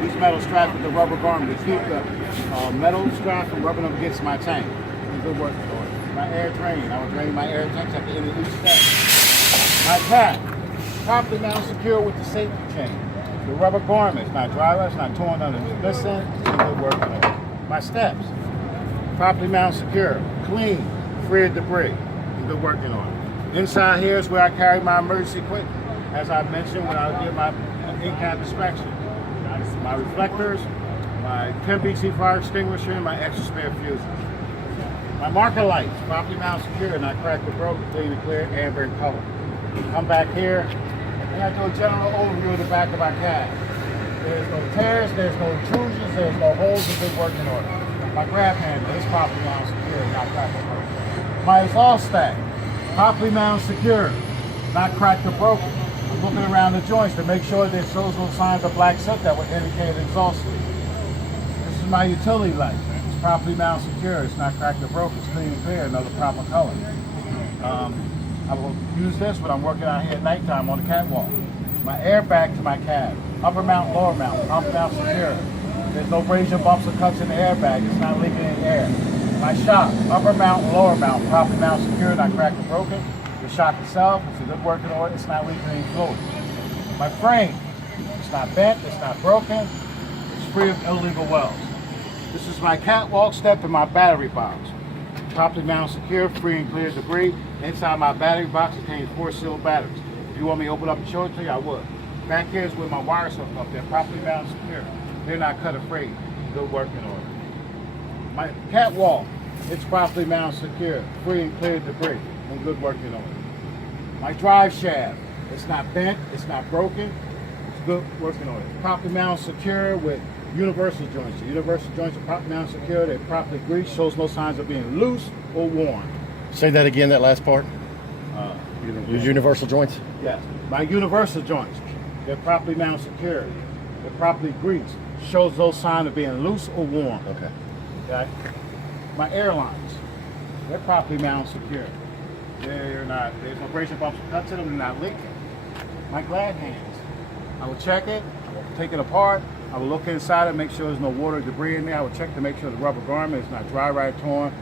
These metal straps with the rubber garment to keep the metal strap from rubbing up against my tank. In good working order. My air drain. I will drain my air tanks at the end of each step. My cap. Properly mounted secure with the safety chain. The rubber garment is not dry rust, not torn underneath. This end is in good working order. My steps. Properly mounted secure. Clean. Free of debris. In good working order. Inside here is where I carry my emergency equipment. As I mentioned when I did my in-cab inspection. My reflectors, my 10 BC fire extinguisher, and my extra spare fuses. My marker lights, properly mounted secure, not cracked or broken, clean and clear, amber in color. Come back here, and I do a general overview of the back of my cab. There's no tears, there's no intrusions, there's no holes in good working order. My grab handle is properly mounted secure, not cracked or broken. My exhaust stack, properly mounted secure, not cracked or broken. I'm looking around the joints to make sure there shows no signs of black soot that would indicate an exhaust leak. This is my utility light. It's properly mounted secure. It's not cracked or broken. It's clean and clear, another proper color. I will use this when I'm working out here at nighttime on the catwalk. My airbag to my cab. Upper mount, lower mount. Upper mount secure. There's no abrasion, bumps, or cuts in the airbag. It's not leaking any air. My shock. Upper mount, lower mount. Properly mounted secure, not cracked or broken. The shock itself, it's in good working order, it's not leaking any fluid. My frame, it's not bent, it's not broken, it's free of illegal welds. This is my catwalk step and my battery box. Properly mounted secure, free and clear of debris. Inside my battery box contains 4 sealed batteries. If you want me to open up and show it to you, I would. Back here is where my wires hook up. They're properly mounted secure. They're not cut or frayed. Good working order. My catwalk, it's properly mounted secure, free and clear of debris. In good working order. My drive shaft, it's not bent, it's not broken, it's good working order. It's properly mounted secure with universal joints. The universal joints are properly mounted secure, they're properly greased, shows no signs of being loose or worn. Say that again, that last part. Your universal joints? Yes. My universal joints, they're properly mounted secure, they're properly greased, shows no sign of being loose or worn. Okay. My airlines, they're properly mounted secure. There's no abrasion bumps or cuts in them, they're not leaking. My glad hands, I will check it, I will take it apart, I will look inside it, make sure there's no water or debris in there. I will check to make sure the rubber garment is not dry, right, torn,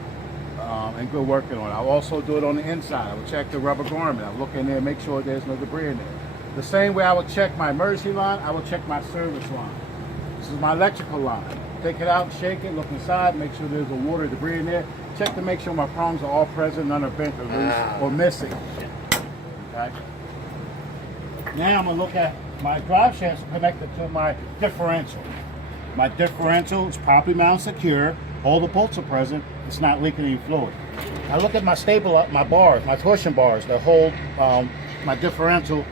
and good working on it. I'll also do it on the inside. I will check the rubber garment. I will look in there, make sure there's no debris in there. The same way I will check my emergency line, I will check my service line. This is my electrical line. Take it out, shake it, look inside, make sure there's no water or debris in there. Check to make sure my prongs are all present, none are bent or loose or missing. Okay. Now I'm going to look at my drive shafts connected to my differential. My differential is properly mounted secure. All the bolts are present. It's not leaking any fluid. I look at my my bars, my torsion bars that hold my differential.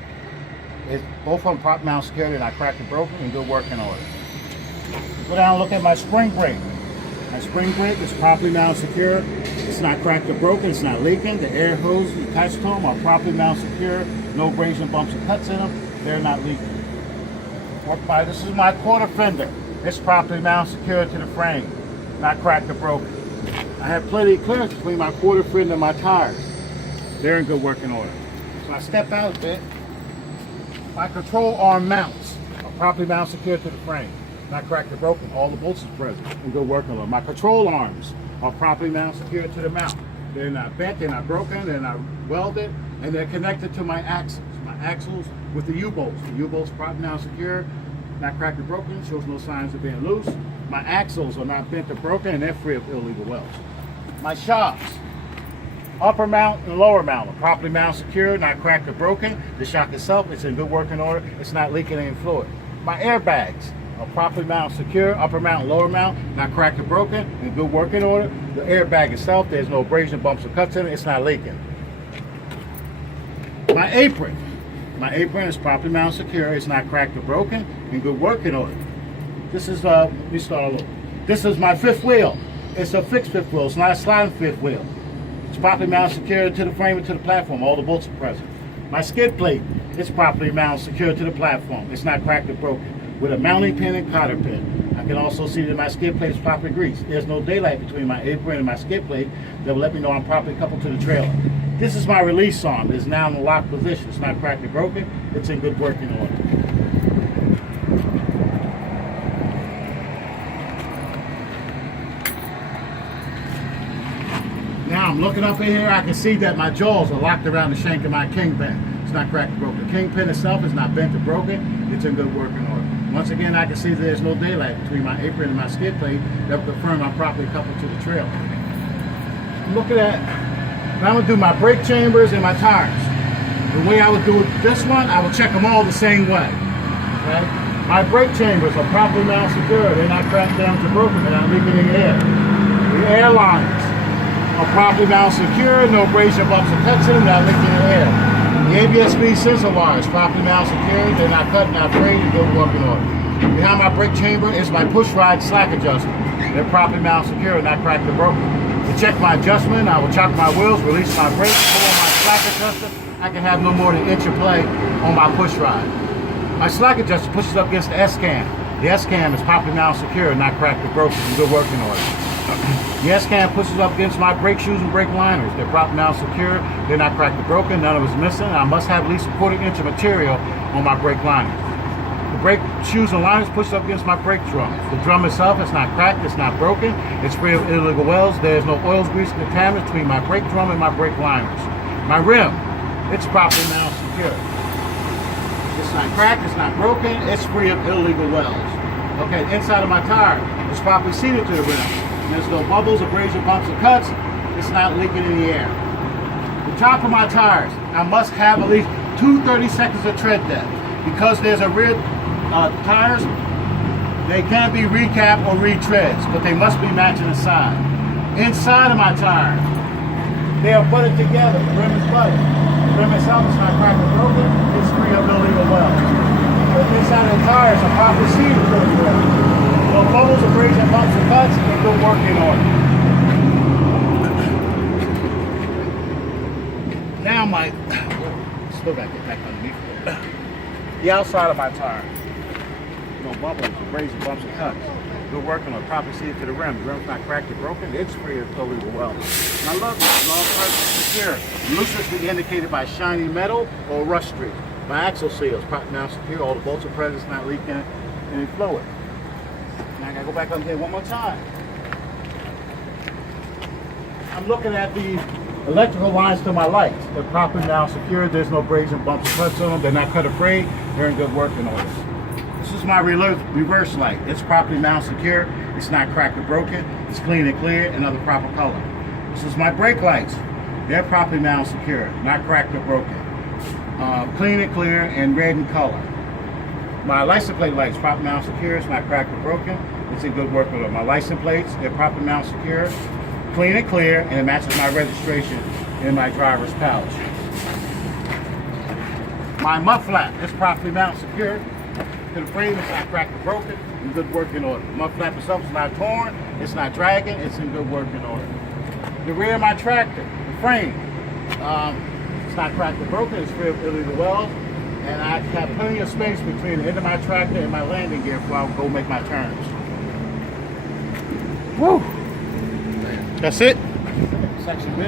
Both of them properly mounted secure. They're not cracked and broken, in good working order. Go down and look at my spring brake. My spring brake is properly mounted secure. It's not cracked or broken. It's not leaking. The air hoses attached to them are properly mounted secure. No abrasion, bumps, or cuts in them. They're not leaking. This is my quarter fender. It's properly mounted secure to the frame. Not cracked or broken. I have plenty of clearance between my quarter fender and my tires. They're in good working order. So I step out a bit. My control arm mounts are properly mounted secure to the frame. Not cracked or broken. All the bolts are present in good working order. My control arms are properly mounted secure to the mount. They're not bent, they're not broken, they're not welded, and they're connected to my axles. My axles with the U-bolts. The U-bolts are properly mounted secure, not cracked or broken, shows no signs of being loose. My axles are not bent or broken, and they're free of illegal welds. My shocks, upper mount and lower mount, are properly mounted secure, not cracked or broken. The shock itself is in good working order. It's not leaking any fluid. My airbags are properly mounted secure, upper mount, lower mount, not cracked or broken, in good working order. The airbag itself, there's no abrasion, bumps, or cuts in it. It's not leaking. My apron is properly mounted secure. It's not cracked or broken, in good working order. This is let me start all over. This is my fifth wheel. It's a fixed fifth wheel. It's not a sliding fifth wheel. It's properly mounted secure to the frame and to the platform. All the bolts are present. My skid plate is properly mounted secure to the platform. It's not cracked or broken, with a mounting pin and cotter pin. I can also see that my skid plate is properly greased. There's no daylight between my apron and my skid plate that will let me know I'm properly coupled to the trailer. This is my release arm. It is now in the locked position. It's not cracked or broken. It's in good working order. I'm looking up in here, I can see that my jaws are locked around the shank of my kingpin. It's not cracked or broken. The kingpin itself is not bent or broken. It's in good working order. Once again, I can see that there's no daylight between my apron and my skid plate that will confirm I'm properly coupled to the trailer. Looking at, now I'm going to do my brake chambers and my tires. The way I would do it, this one, I would check them all the same way. Okay? My brake chambers are properly mounted secure. They're not cracked down to broken. They're not leaking any air. The air lines are properly mounted secure. No abrasion, bumps, or cuts in them. Not leaking any air. The ABS-B sensor wires properly mounted secure. They're not cut, not frayed, and good working order. Behind my brake chamber is my push rod slack adjustment. They're properly mounted secure and not cracked or broken. To check my adjustment, I will chock my wheels, release my brakes, pull on my slack adjuster. I can have no more than an inch of play on my push rod. My slack adjuster pushes up against the S-cam. The S-cam is properly mounted secure and not cracked or broken in good working order. The S-cam pushes up against my brake shoes and brake liners. They're properly mounted secure. They're not cracked or broken. None of it's missing. I must have at least a 1/4 inch of material on my brake liners. The brake shoes and liners push up against my brake drum. The drum itself is not cracked, it's not broken, it's free of illegal welds. There's no oils, grease, and contaminants between my brake drum and my brake liners. My rim, it's properly mounted secure. It's not cracked, it's not broken, it's free of illegal welds. Okay, the inside of my tire is properly seated to the rim. There's no bubbles, abrasion, bumps, or cuts. It's not leaking in the air. The top of my tires, I must have at least 2 seconds of tread depth. Because there's a rear tires, they can be recap or retreads, but they must be matching the side. Inside of my tire, they are butted together. The rim is butted. The rim itself is not cracked or broken. It's free of illegal welds. The inside of the tires are properly seated to the rim. No bubbles, abrasion, bumps, and cuts, and good working order. Now my, still got to get back underneath it. The outside of my tire, no bubbles, abrasion, bumps, and cuts. Good working on properly seated to the rim. The rim's not cracked or broken. It's free of illegal welds. And I love this. Long pressure secure. Looseness be indicated by shiny metal or rust streak. My axle seals properly now secure. All the bolts are present. It's not leaking any fluid. Now I gotta go back on here one more time. I'm looking at the electrical lines to my lights. They're properly now secured. There's no abrasion, bumps, or cuts on them. They're not cut or frayed. They're in good working order. This is my reverse light. It's properly mounted secure. It's not cracked or broken. It's clean and clear and of the proper color. This is my brake lights. They're properly mounted secure, not cracked or broken. Clean and clear and red in color. My license plate lights, properly mounted secure. It's not cracked or broken. It's in good working order. My license plates, they're properly mounted secure, clean and clear, and it matches my registration in my driver's pouch. My mud flap is properly mounted secure to the frame. It's not cracked or broken. In good working order. The mud flap itself is not torn. It's not dragging. It's in good working order. The rear of my tractor, the frame, it's not cracked or broken. It's free of illegal welds. And I have plenty of space between the end of my tractor and my landing gear before I go make my turns. Woo! That's it? Section B.